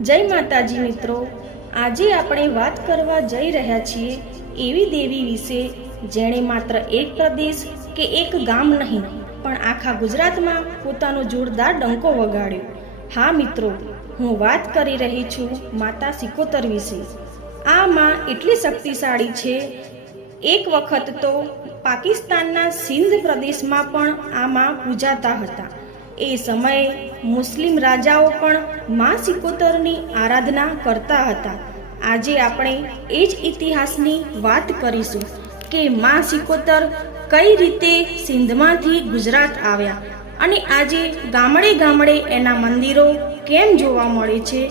જય માતાજી મિત્રો. આજે આપણે વાત કરવા જઈ રહ્યા છીએ એવી દેવી વિશે, જેણે માત્ર એક પ્રદેશ કે એક ગામ નહીં, પણ આખા ગુજરાતમાં પોતાનો જોરદાર ડંકો વગાડ્યો. હા મિત્રો, હું વાત કરી રહી છું માતા સિકોતર વિશે. આ માં એટલી શક્તિશાળી છે. એક વખત તો પાકિસ્તાનના સિંધ પ્રદેશમાં પણ આમાં પૂજાતા હતા. એ સમયે મુસ્લિમ રાજાઓ પણ મા સિકોતરની આરાધના કરતા હતા. આજે આપણે એ જ ઇતિહાસની વાત કરીશું કે મા સિકોતર કઈ રીતે સિંધમાંથી ગુજરાત આવ્યા અને આજે ગામડે ગામડે એના મંદિરો કેમ જોવા મળે છે?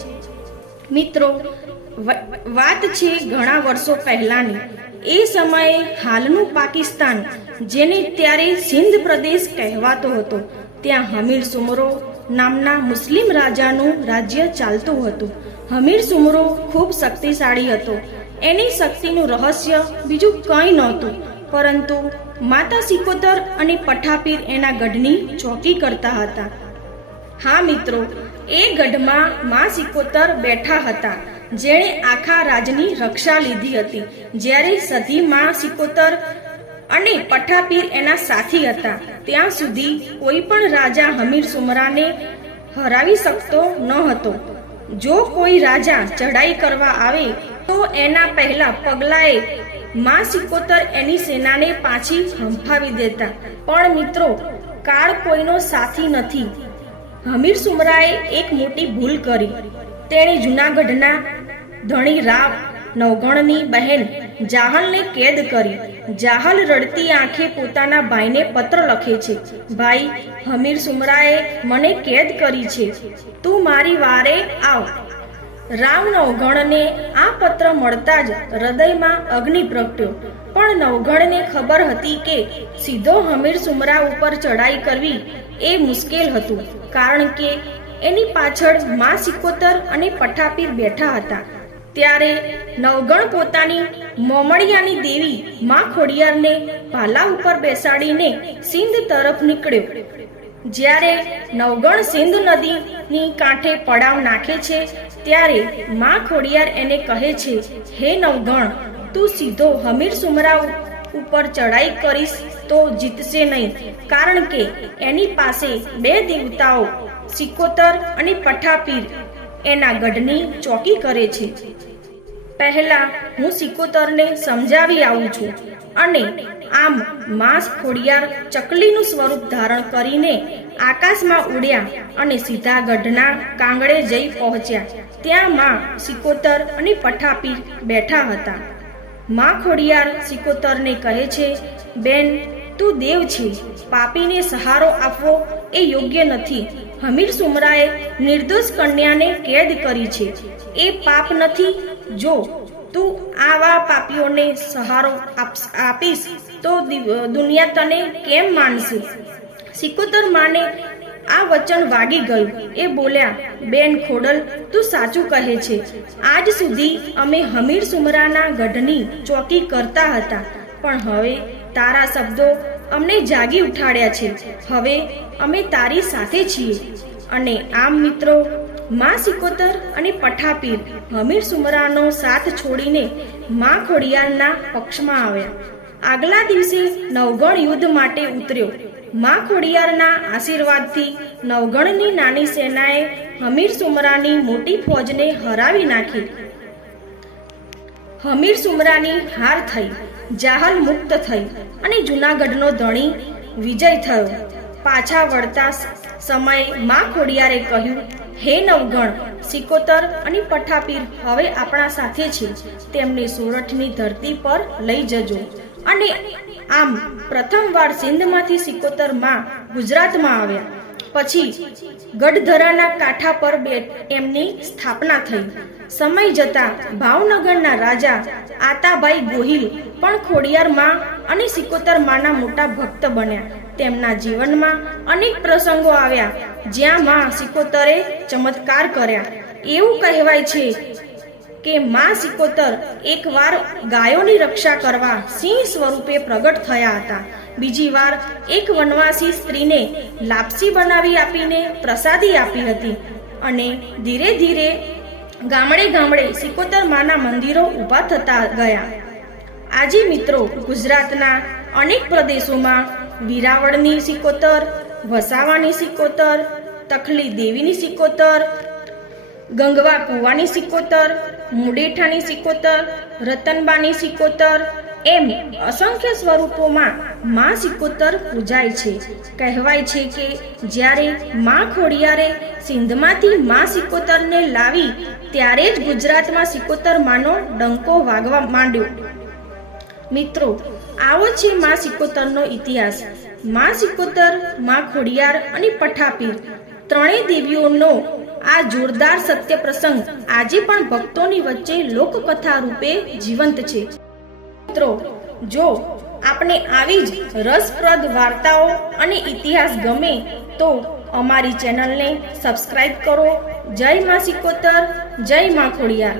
મિત્રો વાત છે ઘણા વર્ષો પહેલાની. એ સમયે હાલનું પાકિસ્તાન, જેને ત્યારે સિંધ પ્રદેશ કહેવાતો હતો ત્યાં હમીર સુમરો નામના મુસ્લિમ રાજાનું રાજ્ય ચાલતું હતું. હમીર સુમરો ખૂબ શક્તિશાળી હતો. એની શક્તિનું રહસ્ય બીજું કંઈ નહોતું, પરંતુ માતા સિકોતર અને પઠાપીર એના ગઢની ચોકી કરતા હતા. હા મિત્રો, એ ગઢમાં મા સિકોતર બેઠા હતા, જેણે આખા રાજની રક્ષા લીધી હતી. જ્યારે સધી મા સિકોતર અને પઠાપીર એના સાથી હતા. ત્યાં સુધી કોઈ પણ રાજા હમીર સુમરાને હરાવી શકતો ન હતો. જો કોઈ રાજા ચઢાઈ કરવા આવે, તો એના પહેલા પગલાએ મા સિકોતર એની સેનાને પાછી હંફાવી દેતા. પણ મિત્રો, કાળ કોઈનો સાથી નથી. હમીર સુમરાએ એક મોટી ભૂલ કરી. તેણે જૂનાગઢના ધણી રાવ નવગણની બહેન જાહલને કેદ કરી. જાહલ રડતી આંખે પોતાના ભાઈને પત્ર લખે છે. ભાઈ, હમીર સુમરાએ મને કેદ કરી છે. તું મારી વારે આવ. રાવ નવગણને આ પત્ર મળતા જ હૃદયમાં અગ્નિ પ્રગટ્યો. પણ નવગણને ખબર હતી કે સીધો હમીર સુમરા ઉપર ચડાઈ કરવી એ મુશ્કેલ હતું. કારણ કે એની પાછળ મા સિકોતર અને પઠાપીર બેઠા હતા. ત્યારે નવગણ પોતાની મોમડિયાની દેવી મા ખોડિયારને ભાલા ઉપર બેસાડીને સિંધ તરફ નીકળ્યો. જ્યારે નવગણ સિંધ નદીની કાંઠે પડાવ નાખે છે, ત્યારે મા ખોડિયાર એને કહે છે, હે નવગણ, તું સીધો હમીર સુમરા ઉપર ચડાઈ કરીશ તો જીતશે નહીં. કારણ કે એની પાસે બે દેવતાઓ, સિકોતર અને પઠાપીર. એના ગઢની ચોકી કરે છે. પહેલા હું સિકોતરને સમજાવી આવું છું અને આમ માંસ ખોડિયાર ચકલીનું સ્વરૂપ ધારણ કરીને આકાશમાં ઉડ્યા અને સીધા ગઢના કાંગડે જઈ પહોંચ્યા. ત્યાં માં સિકોતર અને પઠાપીર બેઠા હતા. માં ખોડિયાર સિકોતરને કહે છે, બેન, તું દેવ છે. પાપીને સહારો આપવો એ યોગ્ય નથી. હમીર સુમરાએ નિર્દોષ કન્યાને કેદ કરી છે. એ પાપ નથી. જો તું આવા પાપીઓને સહારો આપ- આપીશ, તો દુનિયા તને કેમ માનશે? સિકોતર માને આ વચન વાગી ગયું. એ બોલ્યા, બેન ખોડલ, તું સાચું કહે છે. આજ સુધી અમે હમીર સુમરાના ગઢની ચોકી કરતા હતા. પણ હવે તારા શબ્દો અમને જાગી ઉઠાડ્યા છે. હવે અમે તારી સાથે છીએ. અને આમ મિત્રો, માં સિકોતર અને પઠાપીર હમીર સુમરાનો સાથ છોડીને મા ખોડિયારના પક્ષમાં આવ્યા. આગલા દિવસે નવગણ યુદ્ધ માટે ઉતર્યો. મા ખોડિયારના આશીર્વાદથી નવગણની નાની સેનાએ હમીર સુમરાની મોટી ફોજને હરાવી નાખી. હમીર સુમરાની હાર થઈ, જાહલ મુક્ત થઈ અને જૂનાગઢનો ધણી વિજય થયો. પાછા વળતા સમયે મા ખોડિયારે કહ્યું, હે નવગણ, સિકોતર અને પઠાપીર, હવે આપણા સાથે છે. તેમને સોરઠની ધરતી પર લઈ જજો. અને આમ પ્રથમવાર સિંધમાંથી સિકોતરમાં ગુજરાતમાં આવ્યા. પછી ગઢધરાના કાંઠા પર બે, એમની સ્થાપના થઈ. સમય જતા ભાવનગરના રાજા આતાભાઈ ગોહિલ પણ ખોડિયાર માં અને સિકોતર માના મોટા ભક્ત બન્યા. તેમના જીવનમાં અનેક પ્રસંગો આવ્યા, જ્યાં માં સિકોતરે ચમત્કાર કર્યા. એવું કહેવાય છે કે માં સિકોતર એકવાર ગાયોની રક્ષા કરવા સિંહ સ્વરૂપે પ્રગટ થયા હતા. બીજી વાર એક વનવાસી સ્ત્રીને લાપસી બનાવી આપીને પ્રસાદી આપી હતી અને ધીરે ધીરે ગામડે ગામડે સિકોતર માના મંદિરો ઊભા થતા ગયા. આજે મિત્રો, ગુજરાતના અનેક પ્રદેશોમાં વિરાવળની સિકોતર, વસાવાની સિકોતર, તખલી દેવીની સિકોતર, ગંગવા કુવાની સિકોતર, મુડેઠાની સિકોતર, રતનબાની સિકોતર એમ અસંખ્ય સ્વરૂપોમાં માં સિકોતર પૂજાય છે. કહેવાય છે કે જ્યારે મા ખોડિયારે સિંધમાંથી માં સિકોતરને લાવી ત્યારે જ ગુજરાતમાં સિકોતર માનો ડંકો વાગવા માંડ્યો. મિત્રો, આવો છે મા સિકોતરનો ઇતિહાસ. માં સિકોતર, માં ખોડિયાર અને પઠાપીર ત્રણેય દેવીઓનો આ જોરદાર સત્ય પ્રસંગ આજે પણ ભક્તોની વચ્ચે લોકકથા રૂપે જીવંત છે. મિત્રો, જો આપણે આવી જ રસપ્રદ વાર્તાઓ અને ઇતિહાસ ગમે તો અમારી ચેનલને સબસ્ક્રાઇબ કરો. જય માં સિકોતર, જય માં ખોડિયાર.